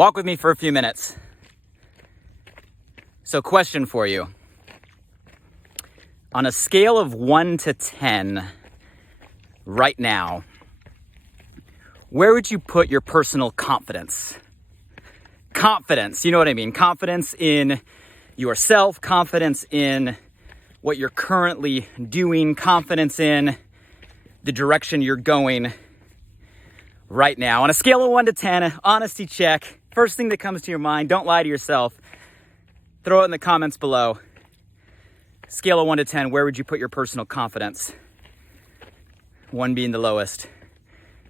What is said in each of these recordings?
Walk with me for a few minutes. So, question for you. On a scale of 1 to 10, right now, where would you put your personal confidence? Confidence, you know what I mean? Confidence in yourself, confidence in what you're currently doing, confidence in the direction you're going right now. On a scale of 1 to 10, honesty check. First thing that comes to your mind, don't lie to yourself. Throw it in the comments below. Scale of 1 to 10, where would you put your personal confidence? 1 being the lowest,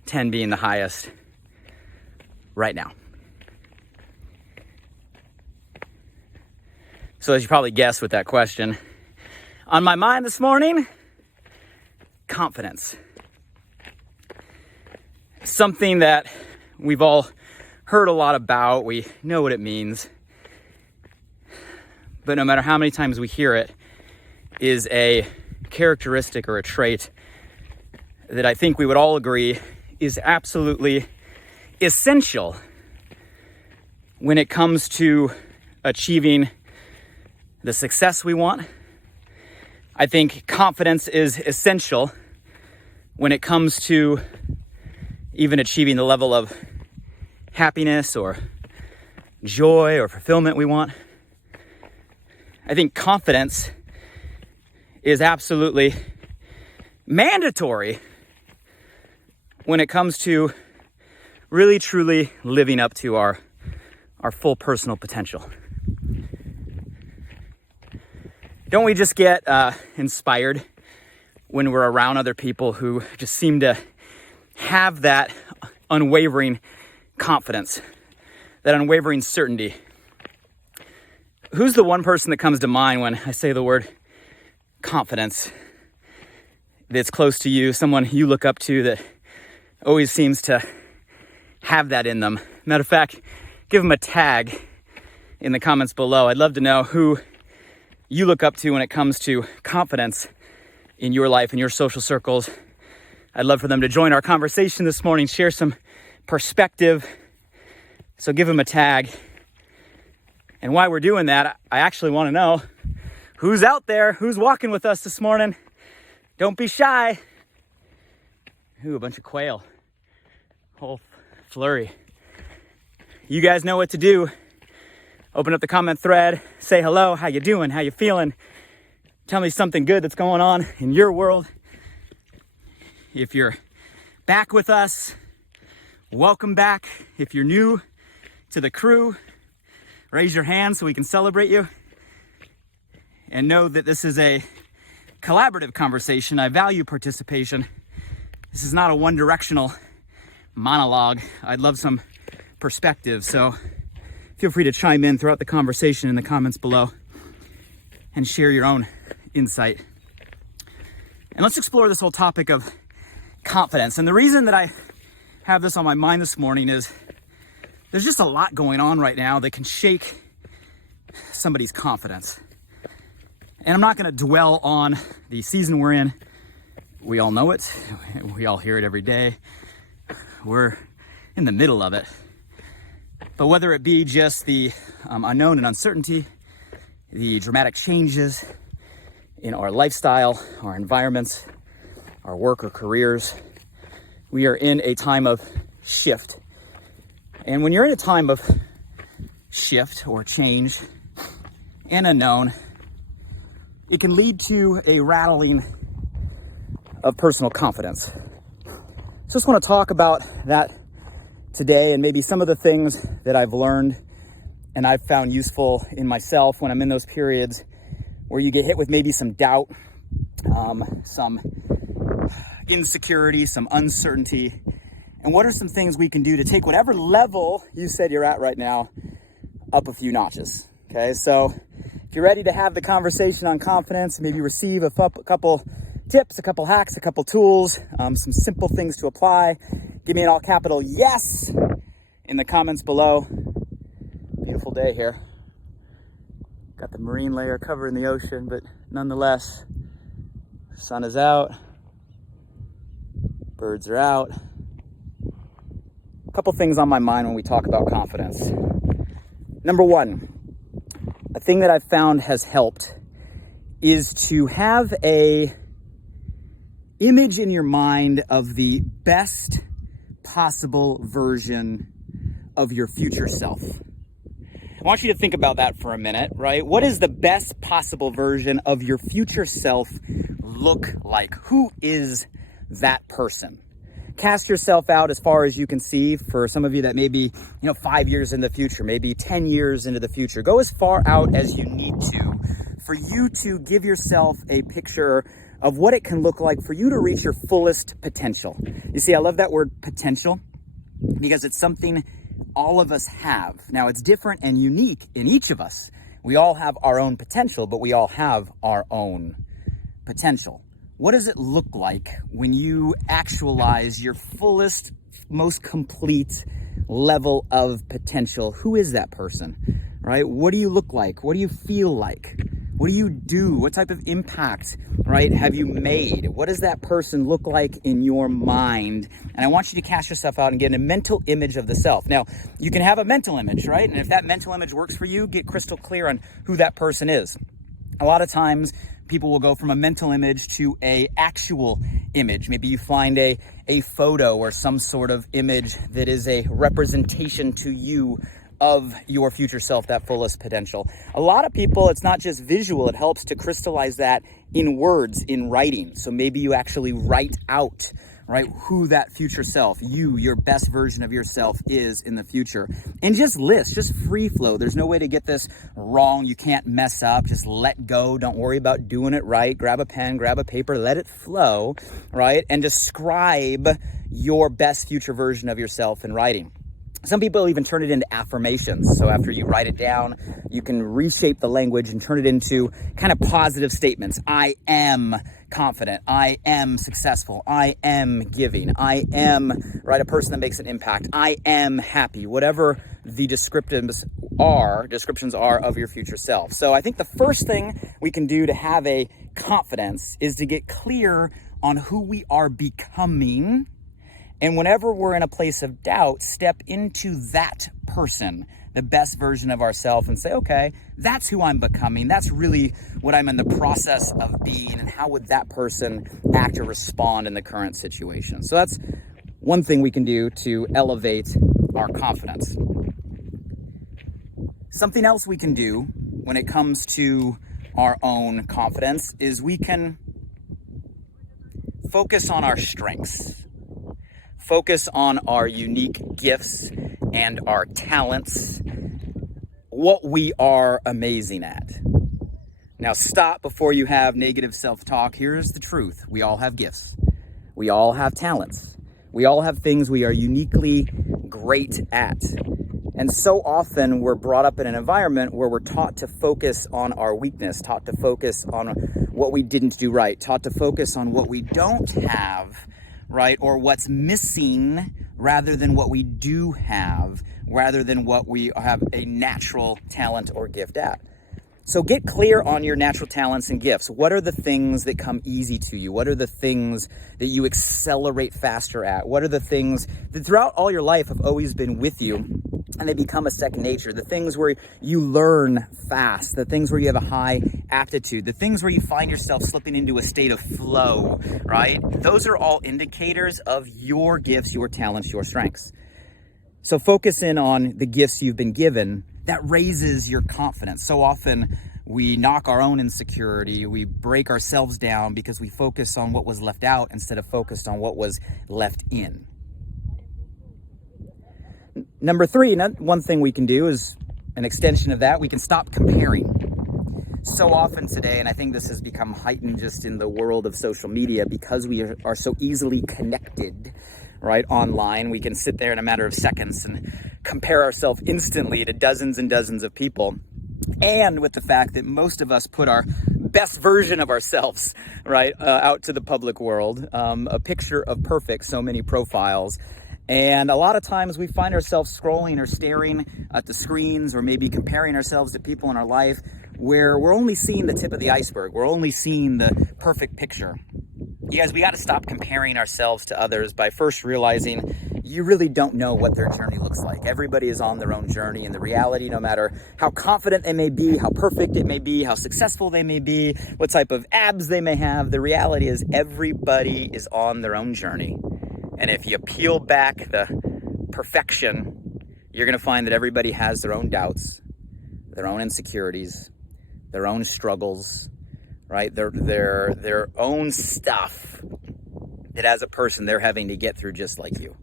10 being the highest, right now. So as you probably guessed with that question, on my mind this morning, confidence. Something that we've all heard a lot about, we know what it means, but no matter how many times we hear it, is a characteristic or a trait that I think we would all agree is absolutely essential when it comes to achieving the success we want. I think confidence is essential when it comes to even achieving the level of happiness or joy or fulfillment we want. I think confidence is absolutely mandatory when it comes to really truly living up to our full personal potential. Don't we just get inspired when we're around other people who just seem to have that unwavering confidence, that unwavering certainty? Who's the one person that comes to mind when I say the word confidence that's close to you, someone you look up to that always seems to have that in them? Matter of fact, give them a tag in the comments below. I'd love to know who you look up to when it comes to confidence in your life, in your social circles. I'd love for them to join our conversation this morning, share some perspective. So give them a tag. And while we're doing that, I actually want to know who's out there, who's walking with us this morning. Don't be shy. Ooh, a bunch of quail. Whole flurry. You guys know what to do. Open up the comment thread, say hello, how you doing, how you feeling? Tell me something good that's going on in your world. If you're back with us, welcome back. If you're new to the crew, raise your hand so we can celebrate you. And know that this is a collaborative conversation. I value participation. This is not a one-directional monologue. I'd love some perspective, so feel free to chime in throughout the conversation in the comments below and share your own insight. And let's explore this whole topic of confidence. And the reason that I have this on my mind this morning is there's just a lot going on right now that can shake somebody's confidence. And I'm not going to dwell on the season we're in. We all know it. We all hear it every day. We're in the middle of it. But whether it be just the unknown and uncertainty, the dramatic changes in our lifestyle, our environments, our work or careers, we are in a time of shift. And when you're in a time of shift or change and unknown, it can lead to a rattling of personal confidence. So I just want to talk about that today and maybe some of the things that I've learned and I've found useful in myself when I'm in those periods where you get hit with maybe some doubt, some insecurity, some uncertainty. And what are some things we can do to take whatever level you said you're at right now up a few notches? Okay, so if you're ready to have the conversation on confidence, maybe receive a couple tips, a couple hacks, a couple tools, some simple things to apply, give me an all capital yes in the comments below. Beautiful day here. Got the marine layer covering the ocean, but nonetheless, sun is out, birds are out. A couple things on my mind when we talk about confidence. Number one, a thing that I've found has helped is to have a image in your mind of the best possible version of your future self. I want you to think about that for a minute, right? What does the best possible version of your future self look like? Who is that person? Cast yourself out as far as you can see. For some of you that may be, 5 years in the future, maybe 10 years into the future. Go as far out as you need to for you to give yourself a picture of what it can look like for you to reach your fullest potential. You see, I love that word potential because it's something all of us have. Now, it's different and unique in each of us. We all have our own potential, but we all have our own potential. What does it look like when you actualize your fullest, most complete level of potential? Who is that person, right? What do you look like? What do you feel like? What do you do? What type of impact, right, have you made? What does that person look like in your mind? And I want you to cast yourself out and get a mental image of the self. Now, you can have a mental image, right? And if that mental image works for you, get crystal clear on who that person is. A lot of times, people will go from a mental image to a actual image. Maybe you find a photo or some sort of image that is a representation to you of your future self, that fullest potential. A lot of people, it's not just visual, it helps to crystallize that in words, in writing. So maybe you actually write out, right, who that future self, your best version of yourself is in the future. And just free flow. There's no way to get this wrong. You can't mess up. Just let go. Don't worry about doing it right. Grab a pen, grab a paper, let it flow, right? And describe your best future version of yourself in writing. Some people even turn it into affirmations. So after you write it down, you can reshape the language and turn it into kind of positive statements. I am confident. I am successful. I am giving. I am, right, a person that makes an impact. I am happy. Whatever the descriptions are of your future self. So I think the first thing we can do to have a confidence is to get clear on who we are becoming. And whenever we're in a place of doubt, step into that person, the best version of ourselves, and say, okay, that's who I'm becoming. That's really what I'm in the process of being. And how would that person act or respond in the current situation? So that's one thing we can do to elevate our confidence. Something else we can do when it comes to our own confidence is we can focus on our strengths. Focus on our unique gifts and our talents, what we are amazing at. Now stop before you have negative self-talk. Here's the truth. We all have gifts. We all have talents. We all have things we are uniquely great at. And so often we're brought up in an environment where we're taught to focus on our weakness, taught to focus on what we didn't do right, taught to focus on what we don't have, right? Or what's missing rather than what we do have, rather than what we have a natural talent or gift at. So get clear on your natural talents and gifts. What are the things that come easy to you? What are the things that you accelerate faster at? What are the things that throughout all your life have always been with you and they become a second nature? The things where you learn fast, the things where you have a high aptitude, the things where you find yourself slipping into a state of flow, right? Those are all indicators of your gifts, your talents, your strengths. So focus in on the gifts you've been given. That raises your confidence. So often we knock our own insecurity, we break ourselves down because we focus on what was left out instead of focused on what was left in. Number three, one thing we can do is an extension of that. We can stop comparing. So often today, and I think this has become heightened just in the world of social media because we are so easily connected, right, online. We can sit there in a matter of seconds and compare ourselves instantly to dozens and dozens of people. And with the fact that most of us put our best version of ourselves, right, out to the public world, a picture of perfect, so many profiles. And a lot of times we find ourselves scrolling or staring at the screens or maybe comparing ourselves to people in our life where we're only seeing the tip of the iceberg. We're only seeing the perfect picture. You guys, we got to stop comparing ourselves to others by first realizing you really don't know what their journey looks like. Everybody is on their own journey, and the reality, no matter how confident they may be, how perfect it may be, how successful they may be, what type of abs they may have, the reality is everybody is on their own journey. And if you peel back the perfection, you're going to find that everybody has their own doubts, their own insecurities, their own struggles, right? Their own stuff that as a person they're having to get through just like you.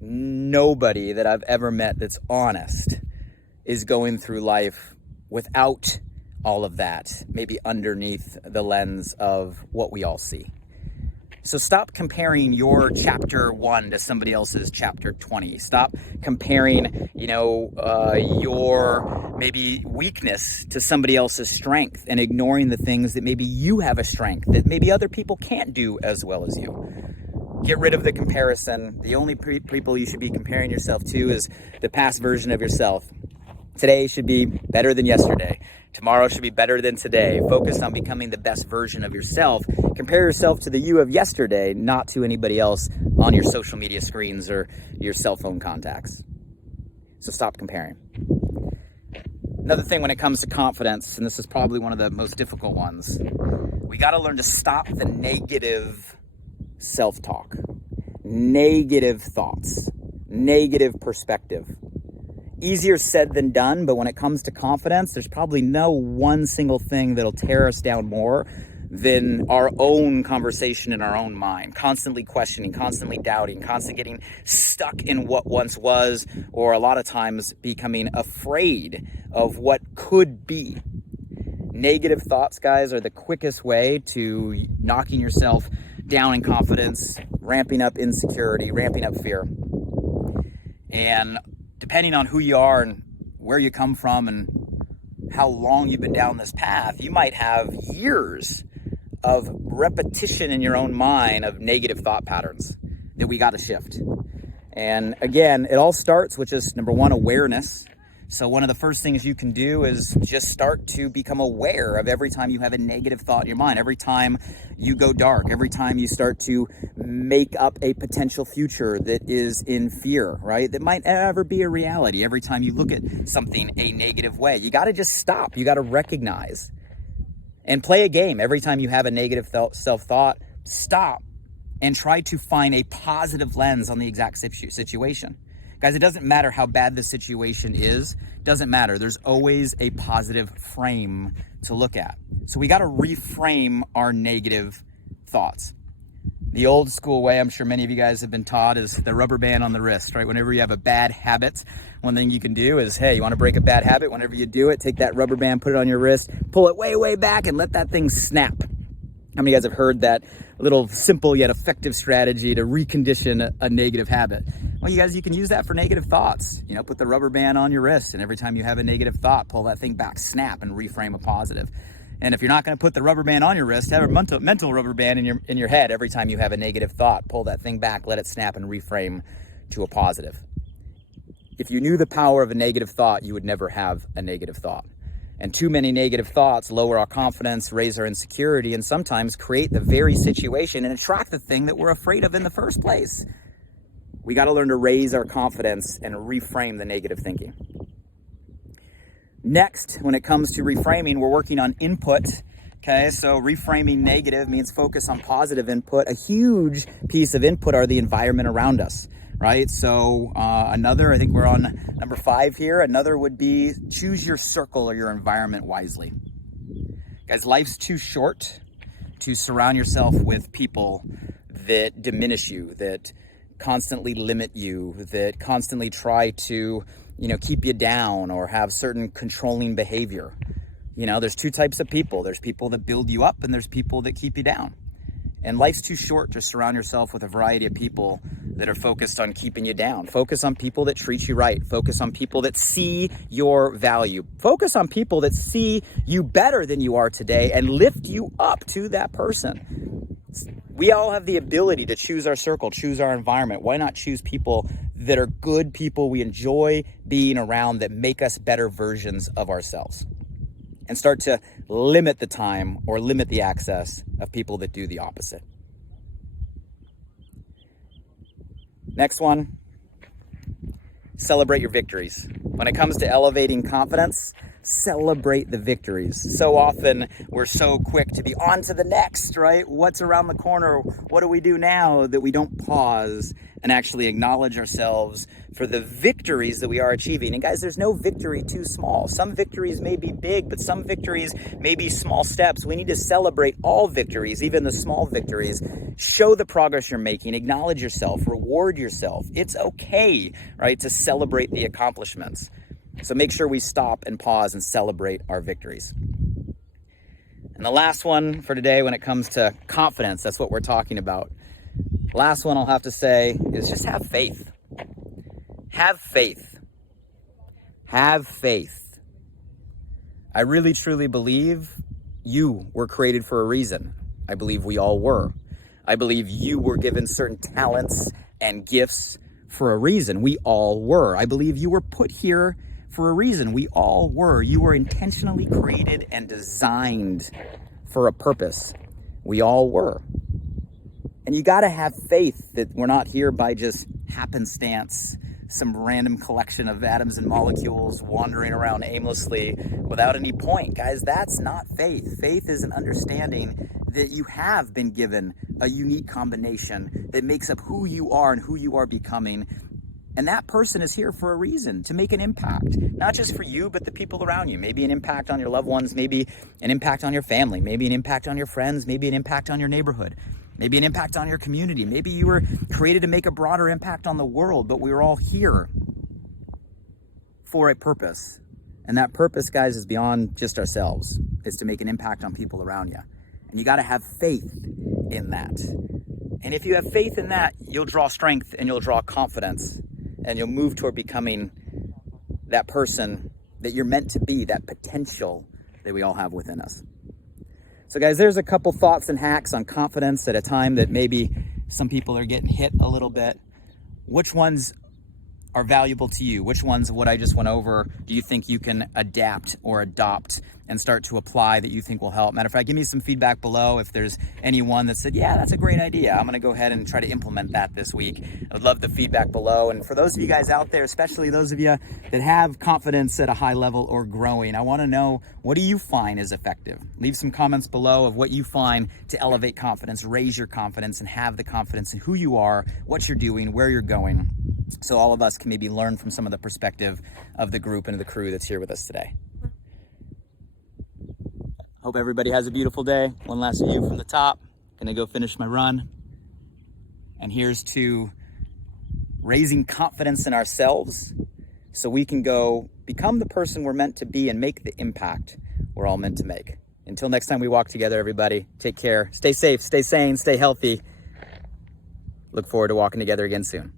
Nobody that I've ever met that's honest is going through life without all of that, maybe underneath the lens of what we all see. So stop comparing your chapter 1 to somebody else's chapter 20. Stop comparing, your maybe weakness to somebody else's strength and ignoring the things that maybe you have a strength that maybe other people can't do as well as you. Get rid of the comparison. The only people you should be comparing yourself to is the past version of yourself. Today should be better than yesterday. Tomorrow should be better than today. Focus on becoming the best version of yourself. Compare yourself to the you of yesterday, not to anybody else on your social media screens or your cell phone contacts. So stop comparing. Another thing when it comes to confidence, and this is probably one of the most difficult ones, we got to learn to stop the negative self-talk, negative thoughts, negative perspective. Easier said than done, but when it comes to confidence, there's probably no one single thing that'll tear us down more than our own conversation in our own mind, constantly questioning, constantly doubting, constantly getting stuck in what once was, or a lot of times becoming afraid of what could be. Negative thoughts, guys, are the quickest way to knocking yourself down in confidence, ramping up insecurity, ramping up fear. And depending on who you are and where you come from and how long you've been down this path, you might have years of repetition in your own mind of negative thought patterns that we got to shift. And again, it all starts with just number one, awareness. So one of the first things you can do is just start to become aware of every time you have a negative thought in your mind, every time you go dark, every time you start to make up a potential future that is in fear, right? That might never be a reality. Every time you look at something a negative way, you got to just stop. You got to recognize and play a game. Every time you have a negative self-thought, stop and try to find a positive lens on the exact situation. Guys, it doesn't matter how bad the situation is. Doesn't matter. There's always a positive frame to look at. So we got to reframe our negative thoughts. The old school way, I'm sure many of you guys have been taught, is the rubber band on the wrist, right? Whenever you have a bad habit, one thing you can do is, hey, you want to break a bad habit? Whenever you do it, take that rubber band, put it on your wrist, pull it way, way back, and let that thing snap. How many of you guys have heard that little simple yet effective strategy to recondition a negative habit? Well, you can use that for negative thoughts. Put the rubber band on your wrist, and every time you have a negative thought, pull that thing back, snap, and reframe a positive. And if you're not going to put the rubber band on your wrist, have a mental rubber band in your head. Every time you have a negative thought, pull that thing back, let it snap, and reframe to a positive. If you knew the power of a negative thought, you would never have a negative thought. And too many negative thoughts lower our confidence, raise our insecurity, and sometimes create the very situation and attract the thing that we're afraid of in the first place. We got to learn to raise our confidence and reframe the negative thinking. Next, when it comes to reframing, we're working on input. Okay, so reframing negative means focus on positive input. A huge piece of input are the environment around us, right? So another, I think we're on number 5 here. Another would be choose your circle or your environment wisely. Guys, life's too short to surround yourself with people that diminish you, that constantly limit you, that constantly try to, keep you down or have certain controlling behavior. There's 2 types of people. There's people that build you up and there's people that keep you down. And life's too short to surround yourself with a variety of people that are focused on keeping you down. Focus on people that treat you right. Focus on people that see your value. Focus on people that see you better than you are today and lift you up to that person. We all have the ability to choose our circle, choose our environment. Why not choose people that are good people we enjoy being around, that make us better versions of ourselves? And start to limit the time or limit the access of people that do the opposite. Next one, celebrate your victories. When it comes to elevating confidence, celebrate the victories. So often we're so quick to be on to the next, right? What's around the corner? What do we do now, that we don't pause and actually acknowledge ourselves for the victories that we are achieving? And guys, there's no victory too small. Some victories may be big, but some victories may be small steps. We need to celebrate all victories, even the small victories. Show the progress you're making, acknowledge yourself, reward yourself. It's okay, right, to celebrate the accomplishments. So make sure we stop and pause and celebrate our victories. And the last one for today, when it comes to confidence, that's what we're talking about. Last one I'll have to say is just have faith. Have faith. Have faith. I really, truly believe you were created for a reason. I believe we all were. I believe you were given certain talents and gifts for a reason. We all were. I believe you were put here for a reason. We all were. You were intentionally created and designed for a purpose. We all were. And you got to have faith that we're not here by just happenstance, some random collection of atoms and molecules wandering around aimlessly without any point. Guys, that's not faith. Faith is an understanding that you have been given a unique combination that makes up who you are and who you are becoming. And that person is here for a reason, to make an impact, not just for you, but the people around you. Maybe an impact on your loved ones, maybe an impact on your family, maybe an impact on your friends, maybe an impact on your neighborhood, maybe an impact on your community. Maybe you were created to make a broader impact on the world, but we were all here for a purpose. And that purpose, guys, is beyond just ourselves. It's to make an impact on people around you. And you got to have faith in that. And if you have faith in that, you'll draw strength and you'll draw confidence. And you'll move toward becoming that person that you're meant to be, that potential that we all have within us. So guys, there's a couple thoughts and hacks on confidence at a time that maybe some people are getting hit a little bit. Which ones are valuable to you? Which ones of what I just went over do you think you can adapt or adopt and start to apply that you think will help? Matter of fact, give me some feedback below if there's anyone that said, yeah, that's a great idea. I'm gonna go ahead and try to implement that this week. I would love the feedback below. And for those of you guys out there, especially those of you that have confidence at a high level or growing, I wanna know, what do you find is effective? Leave some comments below of what you find to elevate confidence, raise your confidence, and have the confidence in who you are, what you're doing, where you're going, so all of us can maybe learn from some of the perspective of the group and the crew that's here with us today. Hope everybody has a beautiful day. One last view from the top. Gonna go finish my run. And here's to raising confidence in ourselves so we can go become the person we're meant to be and make the impact we're all meant to make. Until next time we walk together, everybody, take care. Stay safe, stay sane, stay healthy. Look forward to walking together again soon.